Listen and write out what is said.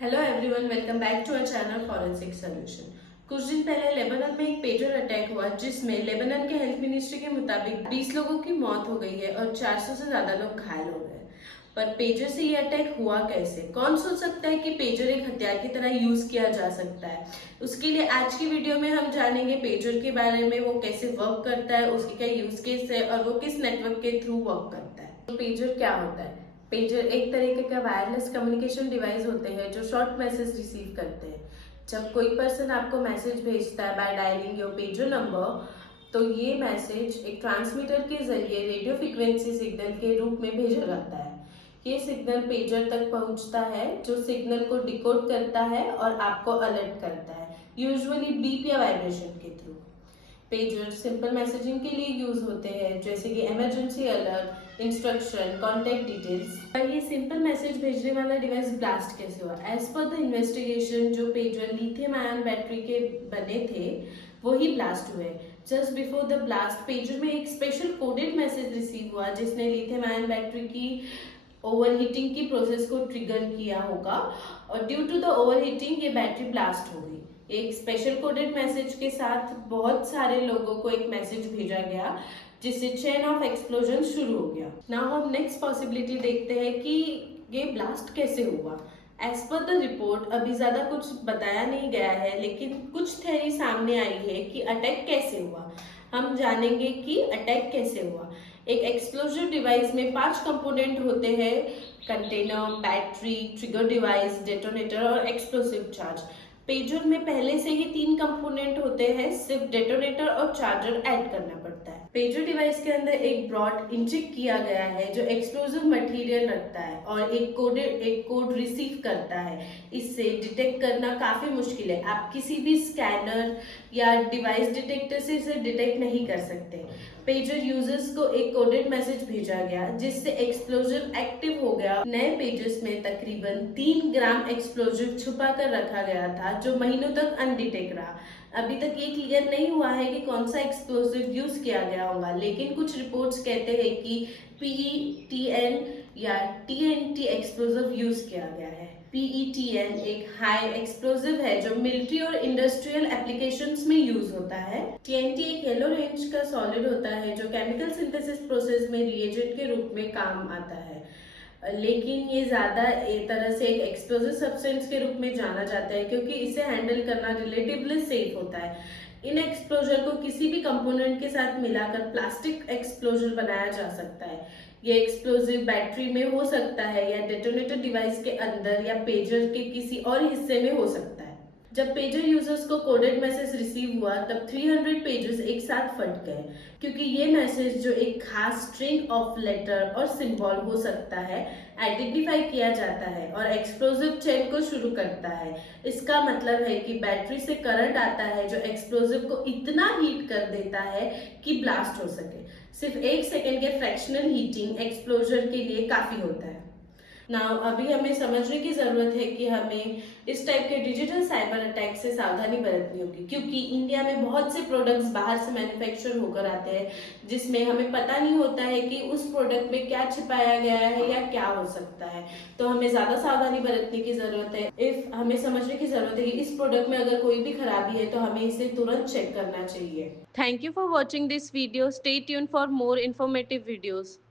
Hello everyone, welcome back to our channel forensic solution. कुछ दिन पहले लेबनान में एक पेजर अटैक हुआ जिसमें लेबनान के हेल्थ मिनिस्ट्री के मुताबिक 20 लोगों की मौत हो गई है और 400 से ज्यादा लोग घायल हो गए। पर पेजर से ये अटैक हुआ कैसे? कौन सोच सकता है कि पेजर एक हथियार की तरह यूज किया जा सकता है? उसके लिए आज की वीडियो में हम जानेंगे पेजर के बारे में, वो कैसे वर्क करता है, उसकी क्या यूज केस है और वो किस नेटवर्क के थ्रू वर्क करता है। तो पेजर क्या होता है? पेजर एक तरीके का वायरलेस कम्युनिकेशन डिवाइस होते हैं जो शॉर्ट मैसेज रिसीव करते हैं। जब कोई पर्सन आपको मैसेज भेजता है by dialing your pager number, तो ये मैसेज एक ट्रांसमीटर के जरिए रेडियो फ्रिक्वेंसी सिग्नल के रूप में भेजा जाता है। ये सिग्नल पेजर तक पहुंचता है जो सिग्नल को डिकोड करता है और आपको अलर्ट करता है, यूजुअली बीप या वाइब्रेशन के थ्रू। पेजर सिंपल मैसेजिंग के लिए यूज होते हैं, जैसे कि emergency alert, instruction, contact details. पर ये सिंपल मैसेज भेजने वाला डिवाइस ब्लास्ट कैसे हुआ? एज पर द इन्वेस्टिगेशन, जो पेजर लिथियम आयन बैटरी के बने थे वही ब्लास्ट हुए। Just before the blast pager में एक स्पेशल कोडेड मैसेज रिसीव हुआ जिसने लिथियम आयन बैटरी की ओवरहीटिंग की प्रोसेस को ट्रिगर किया होगा और ड्यू टू द ओवरहीटिंग ये बैटरी ब्लास्ट हो गई। एक स्पेशल कोडेड मैसेज के साथ बहुत सारे लोगों को एक मैसेज भेजा गया जिससे चेन ऑफ एक्सप्लोजन शुरू हो गया। नाउ हम नेक्स्ट पॉसिबिलिटी देखते हैं कि ये ब्लास्ट कैसे हुआ। एज पर द रिपोर्ट अभी ज्यादा कुछ बताया नहीं गया है, लेकिन कुछ थ्योरी सामने आई है कि अटैक कैसे हुआ। हम जानेंगे कि अटैक कैसे हुआ। एक एक्सप्लोजिव डिवाइस में 5 कंपोनेंट होते हैं: container, battery, trigger device, detonator और एक्सप्लोसिव चार्ज। पेजर में पहले से ही 3 कंपोनेंट होते हैं, सिर्फ डेटोनेटर और चार्जर ऐड करना पड़ता है। पेजर डिवाइस के अंदर एक ब्रॉड इंजेक्ट किया गया है जो एक्सप्लोजिव मटेरियल रखता है और एक कोड रिसीव करता है। इससे डिटेक्ट करना काफी मुश्किल है, आप किसी भी स्कैनर या डिवाइस डिटेक्टर से इसे डिटेक्ट नहीं कर सकते। पेजर यूजर्स को एक कोडेड मैसेज भेजा गया जिससे एक्सप्लोजिव एक्टिव हो गया। नए पेजेस में तकरीबन 3 ग्राम एक्सप्लोजिव छुपा कर रखा गया था जो महीनों तक अनडिटेक्ट रहा। अभी तक ये क्लियर नहीं हुआ है कि कौन सा एक्सप्लोजिव यूज किया गया होगा, लेकिन कुछ रिपोर्ट्स कहते हैं कि पीईटीएन या टीएनटी एक्सप्लोजिव यूज किया गया है। पीईटीएन एक हाई एक्सप्लोजिव है जो मिलिट्री और इंडस्ट्रियल एप्लीकेशंस में यूज होता है। टीएनटी एक येलो रेंज का सॉलिड होता है जो केमिकल सिंथेसिस प्रोसेस में रिएजेंट के रूप में काम आता है, लेकिन ये ज्यादा एक तरह से एक एक्सप्लोजिव सब्सटेंस के रूप में जाना जाता है क्योंकि इसे हैंडल करना रिलेटिवली सेफ होता है। इन एक्सप्लोजर को किसी भी कंपोनेंट के साथ मिलाकर प्लास्टिक एक्सप्लोजर बनाया जा सकता है। ये एक्सप्लोजिव बैटरी में हो सकता है या डेटोनेटर डिवाइस के अंदर या पेजर के किसी और हिस्से में हो सकता है। जब पेजर यूजर्स को कोडेड मैसेज रिसीव हुआ तब 300 पेजेस एक साथ फट गए, क्योंकि ये मैसेज जो एक खास स्ट्रिंग ऑफ लेटर और सिंबल हो सकता है आइडेंटिफाई किया जाता है और एक्सप्लोजिव चेन को शुरू करता है। इसका मतलब है कि बैटरी से करंट आता है जो एक्सप्लोजिव को इतना हीट कर देता है कि ब्लास्ट हो सके। सिर्फ 1 सेकेंड के फ्रैक्शनल हीटिंग एक्सप्लोजर के लिए काफी होता है। नाउ अभी हमें समझने की जरूरत है कि हमें इस टाइप के डिजिटल साइबर अटैक से सावधानी बरतनी होगी, क्योंकि इंडिया में बहुत से प्रोडक्ट्स बाहर से मैन्युफैक्चर होकर आते हैं जिसमें हमें पता नहीं होता है कि उस प्रोडक्ट में क्या छिपाया गया है या क्या हो सकता है। तो हमें ज्यादा सावधानी बरतने की जरूरत है। इफ हमें समझने की जरूरत है कि इस प्रोडक्ट में अगर कोई भी खराबी है तो हमें इसे तुरंत चेक करना चाहिए। Thank you for watching this video. Stay tune for more informative videos.